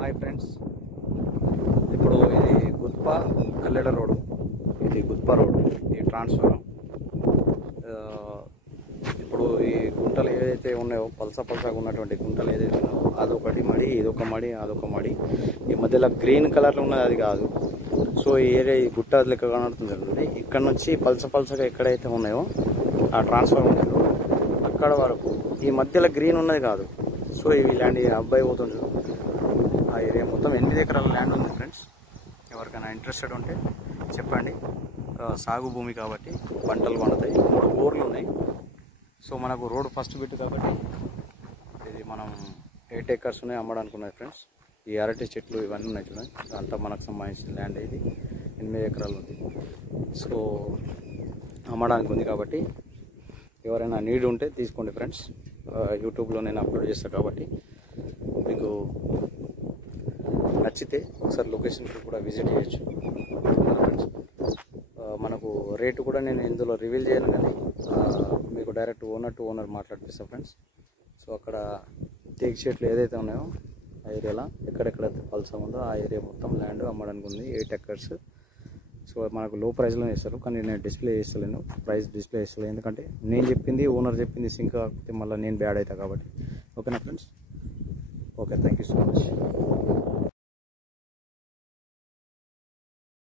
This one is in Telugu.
హాయ్ ఫ్రెండ్స్, ఇప్పుడు ఇది గుత్ప కల్లెడ రోడ్, ఇది గుత్ప రోడ్, ఈ ట్రాన్స్ఫర్. ఇప్పుడు ఈ గుంటలు ఏదైతే ఉన్నాయో పలసగా ఉన్నటువంటి గుంటలు ఏదైతే ఉన్నాయో అదొకటి మడి, ఇదొక మడి, అదొక మడి. ఈ మధ్యలో గ్రీన్ కలర్లో ఉన్నది అది కాదు. సో ఈ ఏరియా ఈ గుట్ట లెక్క కనబడుతుంది జరుగుతుంది. ఇక్కడ నుంచి పలసగా ఎక్కడైతే ఉన్నాయో ఆ ట్రాన్స్ఫర్ ఉంటుందో అక్కడ వరకు ఈ మధ్యలో గ్రీన్ ఉన్నది కాదు. సో ఇవి ల్యాండ్ అబ్బాయి పోతుంది. ఆ ఏరియా మొత్తం 8 ఎకరాల ల్యాండ్ ఉంది ఫ్రెండ్స్. ఎవరికైనా ఇంట్రెస్టెడ్ ఉంటే చెప్పండి. సాగు భూమి కాబట్టి పంటలు పండుతాయి. 3 బోర్లు ఉన్నాయి. సో మనకు రోడ్ ఫస్ట్ బిట్ కాబట్టి ఇది మనం 8 ఎకర్స్ ఉన్నాయి అమ్మడానికి ఉన్నాయి ఫ్రెండ్స్. ఈ అరటి చెట్లు ఇవన్నీ ఉన్నాయి చూడండి, అంతా మనకు సంబంధించిన ల్యాండ్. ఇది 8 ఎకరాలు ఉంది. సో అమ్మడానికి ఉంది కాబట్టి ఎవరైనా నీడ్ ఉంటే తీసుకోండి ఫ్రెండ్స్. యూట్యూబ్లో నేను అప్లోడ్ చేస్తాను కాబట్టి మీకు నచ్చితే ఒకసారి లొకేషన్కి కూడా విజిట్ చేయొచ్చు ఫ్రెండ్స్. మనకు రేటు కూడా నేను ఇందులో రివీల్ చేయను, కానీ మీకు డైరెక్ట్ ఓనర్ టు ఓనర్ మాట్లాడిపిస్తాను ఫ్రెండ్స్. సో అక్కడ టేక్ చెట్లు ఏదైతే ఉన్నాయో ఆ ఏరియాలో ఎక్కడెక్కడైతే పల్స ఉందో ఆ ఏరియా మొత్తం ల్యాండ్ అమ్మడానికి ఉంది, 8 ఎకర్స్. సో మనకు లో ప్రైస్లోనే ఇస్తారు, కానీ నేను డిస్ప్లే చేస్తలేను, ప్రైస్ డిస్ప్లే చేస్తలేను. ఎందుకంటే నేను చెప్పింది ఓనర్ చెప్పింది సింక్ కాకపోతే మళ్ళీ నేను బ్యాడ్ అవుతా కాబట్టి. ఓకేనా friends? Okay, thank you so much.